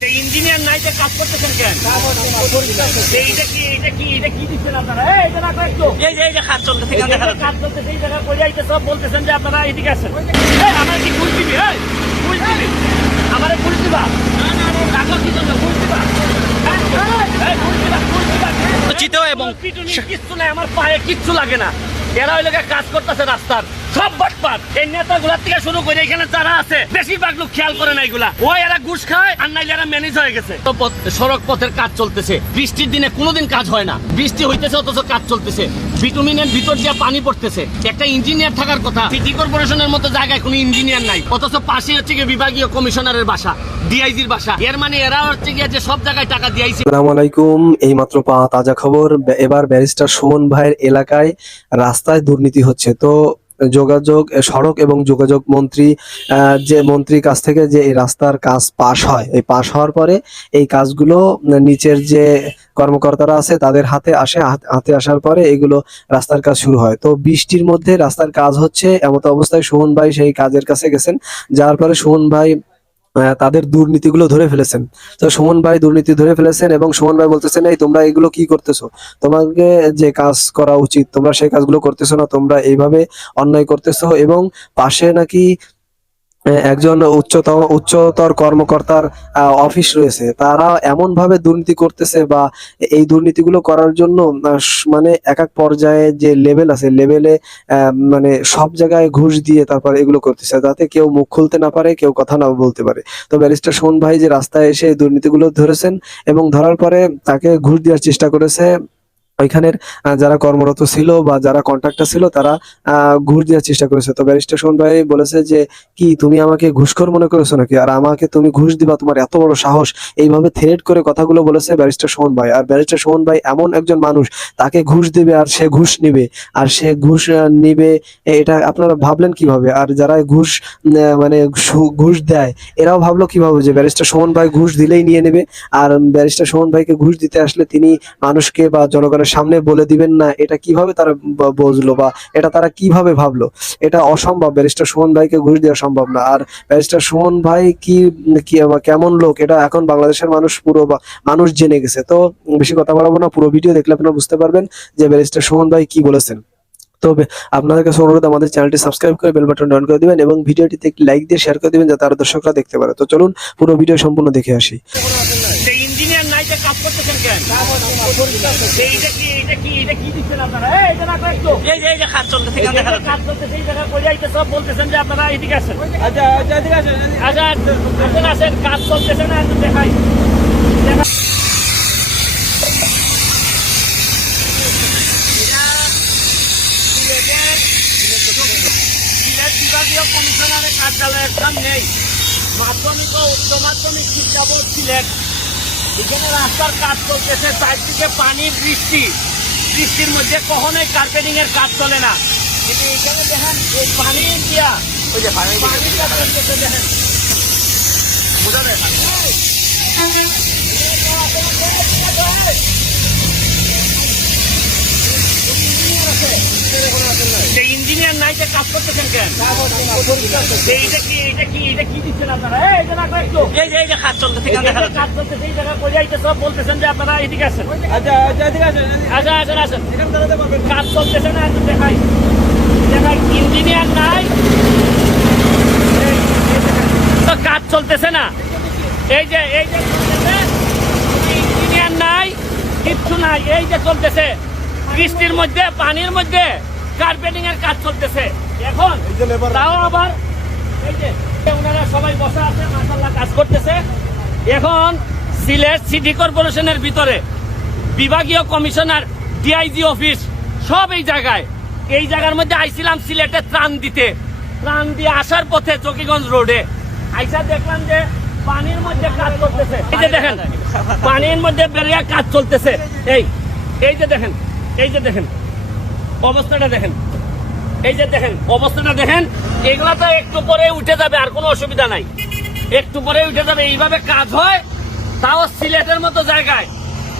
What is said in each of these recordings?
Engineer নাই যে কাজ করতেছেন কেন? এইটা কি দিচ্ছেন আপনারা? এইটা না একটু এই যে কাজ চলতেছে, কাজ চলতেছে এই জায়গায় করে আইতে সব বলতেছেন যে আপনারা এদিকে আসেন। আমার কি ঘুষ দিবি? ঘুষ দিবি? আমার ঘুষ দিবা? টাকা কি জন্য ঘুষ দিবা? এবং কিচ্ছু নাই, আমার পায়ে কিচ্ছু লাগে না। এরা ওই লোকের কাজ করতেছে রাস্তার সব বাটপাট। এই নেতাগুলার থেকে শুরু করে এখানে যারা আছে বেশিরভাগ লোক খেয়াল করে না এগুলা। ওই এরা ঘুষ খায় আর নাইলে এরা ম্যানেজ হয়ে গেছে। সড়ক পথের কাজ চলতেছে, বৃষ্টির দিনে কোনোদিন কাজ হয় না। বৃষ্টি হইতেছে অথচ কাজ চলতেছে, বিটুমিনের ভিতর দিয়ে পানি পড়তেছে। একটা ইঞ্জিনিয়ার থাকার কথা, সিটি কর্পোরেশনের মতো জায়গায় কোনো ইঞ্জিনিয়ার নাই, অথচ পাশে হচ্ছে গিয়ে বিভাগীয় কমিশনারের বাসা, ডিআইজির বাসা। এর মানে এরা হচ্ছে গিয়ে যে সব জায়গায় টাকা দিয়েছে। আসসালামু আলাইকুম। এই মাত্র পাওয়া তাজা খবর, এবার ব্যারিস্টার সুমন ভাইয়ের এলাকায় রাস্তায় দুর্নীতি হচ্ছে। তো যোগাযোগ, সড়ক এবং যোগাযোগ মন্ত্রী যে মন্ত্রীর কাছ থেকে যে এই রাস্তার কাজ পাশ হয়, এই পাশ হওয়ার পরে এই কাজগুলো নিচের যে কর্মকর্তারা আছে তাদের হাতে আসে, হাতে আসার পরে এগুলো রাস্তার কাজ শুরু হয়। তো বৃষ্টির মধ্যে রাস্তার কাজ হচ্ছে, এমত অবস্থায় সুমন ভাই সেই কাজের কাছে গেছেন, যার পরে সুমন ভাই তাদের দুর্নীতিগুলো ধরে ফেলেছেন। তো সুমন ভাই দুর্নীতি ধরে ফেলেছেন এবং সুমন ভাই বলতেছেন, এই তোমরা এগুলো কি করতেছো? তোমাকে যে কাজ করা উচিত তোমরা সেই কাজগুলো করতেছো না, তোমরা এইভাবে অন্যায় করতেছো। এবং পাশে নাকি একজন উচ্চতর কর্মকর্তার অফিস রয়েছে, তারা এমন ভাবে দুর্নীতি করতেছে বা এই দুর্নীতিগুলো করার জন্য মানে এক এক পর্যায়ে যে লেভেল আছে, লেভেলে মানে সব জায়গায় ঘুষ দিয়ে তারপর এগুলো করতেছে, যাতে কেউ মুখ খুলতে না পারে, কেউ কথা না বলতে পারে। তো ব্যারিস্টার সুমন ভাই যে রাস্তায় এসে এই দুর্নীতিগুলো ধরেছেন এবং ধরার পরে তাকে ঘুষ দেওয়ার চেষ্টা করেছে ওইখানের যারা কর্মরত ছিল বা যারা কন্ট্রাক্টর ছিল, তারা ঘুষ দেওয়ার চেষ্টা করেছে। তো ব্যারিস্টার সুমন ভাই বলেছে যে, কি তুমি আমাকে ঘুষখোর মনে করেছো নাকি? আর আমাকে তুমি ঘুষ দিবা, তোমার এত বড় সাহস? এইভাবে থ্রেট করে কথাগুলো বলেছে ব্যারিস্টার সুমন ভাই। আর ব্যারিস্টার সুমন ভাই এমন একজন মানুষ, তাকে ঘুষ দেবে আর সে ঘুষ নিবে, আর সে ঘুষ নিবে, এটা আপনারা ভাবলেন কিভাবে? আর যারা ঘুষ মানে ঘুষ দেয়, এরাও ভাবলো কিভাবে যে ব্যারিস্টার সুমন ভাই ঘুষ দিলেই নিয়ে নেবে? আর ব্যারিস্টার সুমন ভাইকে ঘুষ দিতে আসলে তিনি মানুষকে বা জনগণের সামনে বলে দিবেন না, এটা কিভাবে তারা বুঝলো বা এটা তারা কিভাবে ভাবলো? এটা অসম্ভব, ব্যারিস্টার সুমন ভাইকে ঘুষ দেওয়া সম্ভব না। আর ব্যারিস্টার সুমন ভাই কি কেমন লোক, এটা এখন বাংলাদেশের মানুষ পুরো মানুষ জেনে গেছে। তো বেশি কথা বলবো না, পুরো ভিডিও দেখলে আপনারা বুঝতে পারবেন যে ব্যারিস্টার সুমন ভাই কি বলেছেন। তবে আপনাদের কাছে অনুরোধ, আমাদের চ্যানেলটি সাবস্ক্রাইব করে বেল বাটন অন করে দিবেন এবং ভিডিওটিতে একটি লাইক দিয়ে শেয়ার করে দিবেন যাতে আরো দর্শকরা দেখতে পারে। তো চলুন পুরো ভিডিও সম্পূর্ণ দেখে আসি। ইঞ্জিনিয়ার নাই যে কাজ করতেছেন কেন? এইটা কি দিচ্ছেন আপনারা? এইটা না একটু এই যে কাজ চলতেছে, কাজ চলতেছে এই জায়গায় করে আইতে সব বলতেছেন যে আপনারা এদিকে আসেন। আচ্ছা এদিকে আসেন, আসেন, কাজ চলতেছে না, একটু দেখাই। বিভাগীয় কমিশনারের কার্যালয়ের নেই, মাধ্যমিক ও উচ্চ মাধ্যমিক শিক্ষা বোর্ড সিলেট। এখানে রাস্তার কাজ চলতেছে, চারদিকে পানির বৃষ্টির মধ্যে কখনোই কার্পেটিং এর কাজ চলে না। কিন্তু এখানে দেখেন ওই পানি দিয়া, ওই যে পানিটা চলতেছে, দেখেন বোঝা যায়। ইঞ্জিনিয়ার নাই যে কাজ করতেছেন কেন? এইটা কি দিচ্ছেন আপনারা? এইটা না একটু এই যে কাজ চলতেছে, কাজ চলতেছে এই জায়গায় করে আইতে সব বলতেছেন যে আপনারা এদিকে আসেন। আসেন, কাজ চলতেছে না, একটু দেখাই। ইঞ্জিনিয়ার নাই, কাজ চলতেছে না, এই যে ইঞ্জিনিয়ার নাই, কিচ্ছু নাই, এই যে চলতেছে বৃষ্টির মধ্যে পানির মধ্যে কার্পেটিং এর কাজ চলতেছে। এখন তাও আবার এই যে ওনারা সবাই বসা আছে, মাশাআল্লাহ কাজ করতেছে। এখন সিলেট সিটি কর্পোরেশনের ভিতরে বিভাগীয় কমিশনার, ডিআইজি অফিস সব এই জায়গার মধ্যে আইছিলাম সিলেটে ত্রাণ দিতে। ত্রাণ দিয়ে আসার পথে চকিগঞ্জ রোডে আইসা দেখলাম যে পানির মধ্যে কাজ করতেছে। এই যে দেখেন পানির মধ্যে বেরিয়ে কাজ চলতেছে। এই যে দেখেন অবস্থাটা দেখেন, অবস্থাটা দেখেন। এগুলা তো একটু পরে উঠে যাবে, আর কোনো অসুবিধা নাই, একটু পরে উঠে যাবে। এইভাবে কাজ হয়, তাও সিলেটের মতো জায়গায়।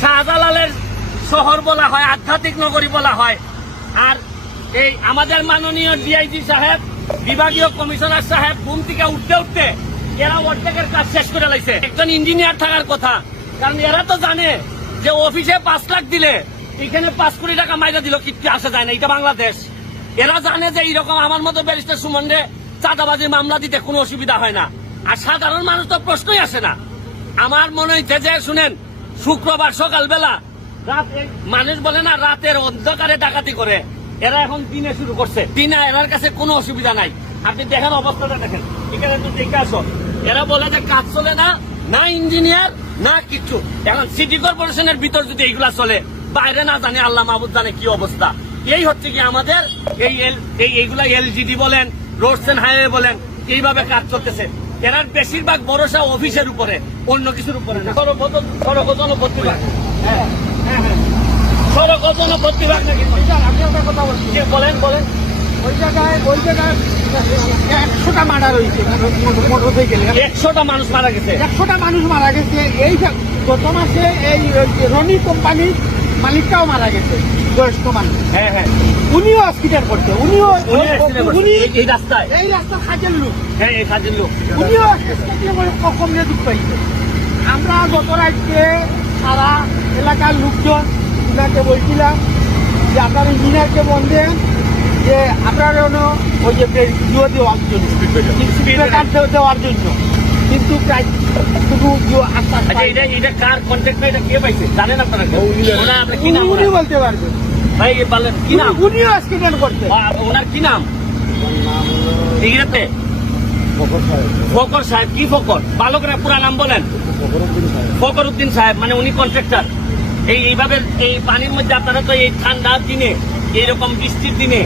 শাহজালালের শহর বলা হয়, আধ্যাত্মিক নগরী বলা হয়। আর এই আমাদের মাননীয় ডিআইজি সাহেব, বিভাগীয় কমিশনার সাহেব ঘুম থেকে উঠতে এরা অর্ধেকের কাজ শেষ করে লাইছে। একজন ইঞ্জিনিয়ার থাকার কথা, কারণ এরা তো জানে যে অফিসে 5 লাখ দিলে এখানে 5 কোটি টাকা মাইরা দিল কিচ্ছু আসা যায় না, এটা বাংলাদেশ। এরা জানে যে এইরকম আমার মতো ব্যারিস্টার সুমনরে চাঁদাবাজির মামলা দিতে কোনো অসুবিধা হয় না, আর সাধারণ মানুষ তো প্রশ্নই আসে না। আমার মনে হচ্ছে যে শুনেন, শুক্রবার সকালবেলা মানুষ বলে না রাতের অন্ধকারে ডাকাতি করে, এরা এখন দিনে শুরু করছে। দিনে এরার কাছে কোনো অসুবিধা নাই। আপনি দেখেন অবস্থাটা দেখেন, এখানে তো দেখে আসো। এরা বলে যে কাজ চলে না, না ইঞ্জিনিয়ার না কিচ্ছু। এখন সিটি কর্পোরেশনের ভিতর যদি এইগুলা চলে, বাইরে না জানে আল্লাহ মাহবুদ জানে কি অবস্থা। এই হচ্ছে কি আমাদের এইগুলা এলজিডি বলেন, রোডস এন্ড হাইওয়ে বলেন, এইভাবে কাজ চলতেছে। এরার বেশিরভাগ ভরসা অফিসের উপরে, অন্য কিছুর উপরে না। সড়ক জনপদ বিভাগ, হ্যাঁ হ্যাঁ হ্যাঁ, সড়ক জনপদ বিভাগ নাকি? আমি একটা কথা বলছি, বলেন বলেন। ওই জায়গায় 100টা মার্ডার হয়েছে মোটরসাইকেলে। 100টা মানুষ মারা গেছে। 100টা মানুষ মারা গেছে। এই গত মাসে এই রনি কোম্পানির মালিকটাও মারা গেছে, জ্যেষ্ঠ মানুষ। হ্যাঁ হ্যাঁ, উনিও অস্বীকার করছে, উনি এই রাস্তায়, এই রাস্তার কাজের লোক, হ্যাঁ এই কাজের লোক, উনিও কখন দুঃখ পাইছে। আমরা গত রাত্রে সারা এলাকার লোকজন উনাকে বলছিলাম যে আপনার ইঞ্জিনিয়ারকে বলবেন যে আপনার ওই যে দেওয়ার জন্য, দেওয়ার জন্য, কিন্তু প্রায় শুধু আশ্বাস আচ্ছা এটা কার কন্ট্যাক্ট, এটা কে পাইছে জানেন আপনারা? কি নাম? উনি বলতে পারবেন ভাই বলেন কি নাম? উনিও অ্যাক্সিডেন্ট করতে। ওনার কি নাম? ইংরেজিতে ফকর সাহেব। কি ফকর? ভালো করে পুরা নাম বলেন। ফকর উদ্দিন সাহেব, মানে উনি কন্ট্রাক্টর। এইভাবে এই পানির মধ্যে আপনারা তো এই ঠান্ডার দিনে, এইরকম বৃষ্টির দিনে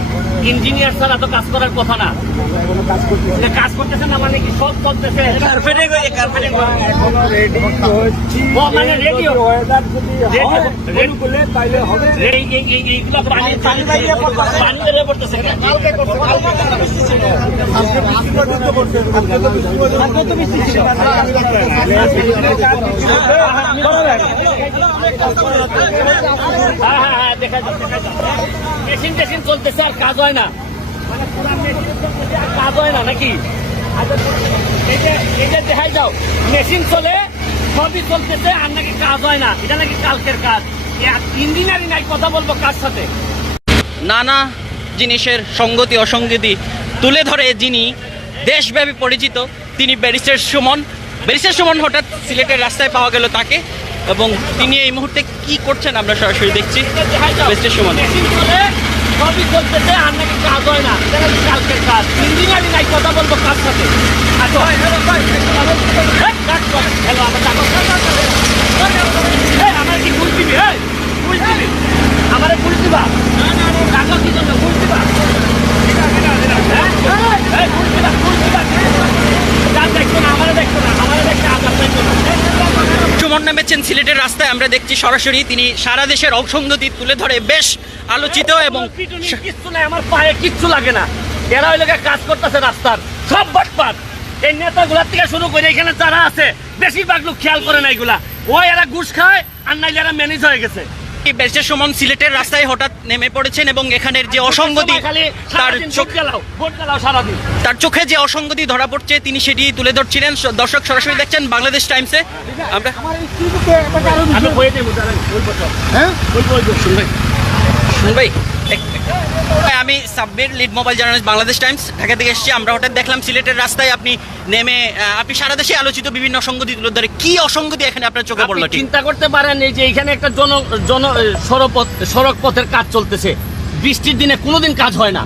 ইঞ্জিনিয়ার ছাড়া তো কাজ করার কথা না। কাজ করতেছে না মানে কি সব চলতেছে? মানে রেডিও এইগুলো পানি বেড়ে পড়তেছে। হ্যাঁ হ্যাঁ হ্যাঁ, দেখা যাচ্ছে দেখা যাচ্ছে। মেশিন টেশিন চলতেছে আর কাজ হয় না, মানে পুরা মেশিন চলতেছে আর কাজ হয় না নাকি? আচ্ছা এটা দেখাই যাও, মেশিন চলে সবই চলতেছে আর নাকি কাজ হয় না, এটা নাকি কালকের কাজ। ইঞ্জিনিয়ারিং নাই, কথা বলবো কার সাথে? নানা জিনিসের সঙ্গতি অসঙ্গতি তুলে ধরে যিনি দেশব্যাপী পরিচিত, তিনি ব্যারিস্টার সুমন। ব্যারিস্টার সুমন হঠাৎ সিলেটের রাস্তায় পাওয়া গেল তাকে, এবং তিনি এই মুহূর্তে কি করছেন আমরা সরাসরি দেখছি। ব্যারিস্টার সুমন, মেশিন চলে সবই চলতেছে আর নাকি কাজ হয় না, এটা নাকি কালকের কাজ। ইঞ্জিনিয়ারিং নাই, কথা বলবো কার সাথে? আচ্ছা হ্যালো, আমার কি ঘুষ দিবি? ঘুষ দিবি? আমার ঘুষ দিবা? টাকা কি জন্য ঘুষ দিবা? দেখছো না, আমার দেখছো না, আমার দেখতে আঘাত দেখছো না। সুমন নেমেছেন সিলেটের রাস্তায়, আমরা দেখছি সরাসরি। তিনি সারা দেশের অসঙ্গতি তুলে ধরে বেশ আলোচিত, এবং কিচ্ছু নাই, আমার পায়ে কিচ্ছু লাগে না। এরা ওই লোকের কাজ করতেছে রাস্তার, সব বাটপাট। এই নেতাগুলার থেকে শুরু করে এখানে যারা আছে বেশিরভাগ লোক খেয়াল করে না এগুলা। ওই এরা ঘুষ খায় আর নাইলে এরা ম্যানেজ হয়ে গেছে। ব্যারিস্টার সুমন সিলেটের রাস্তায় হঠাৎ নেমে পড়েছেন, এবং এখানের যে অসঙ্গতি, তার চোখে যে অসঙ্গতি ধরা পড়ছে তিনি সেটি তুলে ধরছিলেন। দর্শক সরাসরি দেখছেন বাংলাদেশ টাইমসে। আমরা ভাই, আমি Sabbir, lead mobile journalist, Bangladesh Times, Dhaka থেকে এসেছি। আমরা হঠাৎ দেখলাম সিলেটের রাস্তায় আপনি নেমে, আপনি সারা দেশে আলোচিত বিভিন্ন অসঙ্গতি তুলে ধরে, কি অসঙ্গতি এখানে আপনার চোখে পড়লো? চিন্তা করতে পারেন, এই যে এখানে একটা সড়ক পথের কাজ চলতেছে, বৃষ্টির দিনে কোনোদিন কাজ হয় না,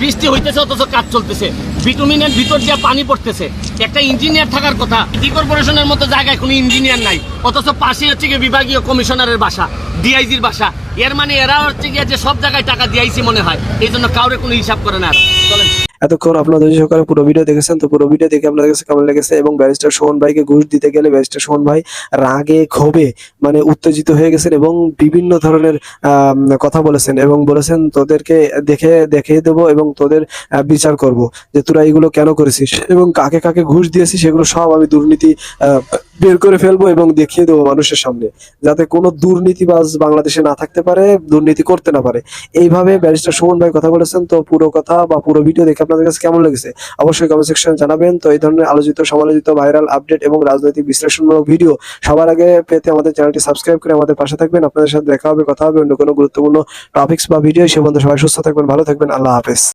বৃষ্টি হইতেছে অথচ কাজ চলতেছে, বিটুমিনের ভিতর দিয়ে পানি পড়তেছে। একটা ইঞ্জিনিয়ার থাকার কথা, সিটি কর্পোরেশনের মতো জায়গায় কোনো ইঞ্জিনিয়ার নাই, অথচ পাশে হচ্ছে গিয়ে বিভাগীয় কমিশনারের বাসা, ডিআইজির বাসা। এর মানে এরা হচ্ছে গিয়ে যে সব জায়গায় টাকা দিয়েছি মনে হয়, এই জন্য কাউরে কোনো হিসাব করে না। চলেন, এতক্ষণ আপনাদের সহকারে পুরো ভিডিও দেখেছেন, তো পুরো ভিডিও দেখে আপনাদের কাছে কেমন লেগেছে? এবং ব্যারিস্টার সুমন ভাইকে ঘুষ দিতে গেলে ব্যারিস্টার সুমন ভাই রাগে ক্ষোভে মানে উত্তেজিত হয়ে গেছেন, এবং বিভিন্ন ধরনের কথা বলেছেন, এবং বলেছেন তোদেরকে দেখিয়ে দেবো এবং তোদের বিচার করব যে তোরা এগুলো কেন করেছিস এবং কাকে কাকে ঘুষ দিয়েছিস, সেগুলো সব আমি দুর্নীতি বের করে ফেলবো এবং দেখিয়ে দেবো মানুষের সামনে, যাতে কোনো দুর্নীতিবাজ বাংলাদেশে না থাকতে পারে, দুর্নীতি করতে না পারে। এইভাবে ব্যারিস্টার সুমন ভাই কথা বলেছেন। তো পুরো কথা বা পুরো ভিডিও দেখে আপনাদের আপনাদের কাছে কেমন লেগেছে অবশ্যই কমেন্ট সেকশনে জানাবেন। তো এই ধরনের আলোচিত সমালোচিত ভাইরাল আপডেট এবং রাজনৈতিক বিশ্লেষণমূলক ভিডিও সবার আগে পেতে আমাদের চ্যানেলটি সাবস্ক্রাইব করে আমাদের পাশে থাকবেন। আপনাদের সাথে দেখা হবে, কথা হবে অন্য কোনো গুরুত্বপূর্ণ টপিকস বা ভিডিও। সে পর্যন্ত সবাই সুস্থ থাকবেন, ভালো থাকবেন, আল্লাহ হাফেজ।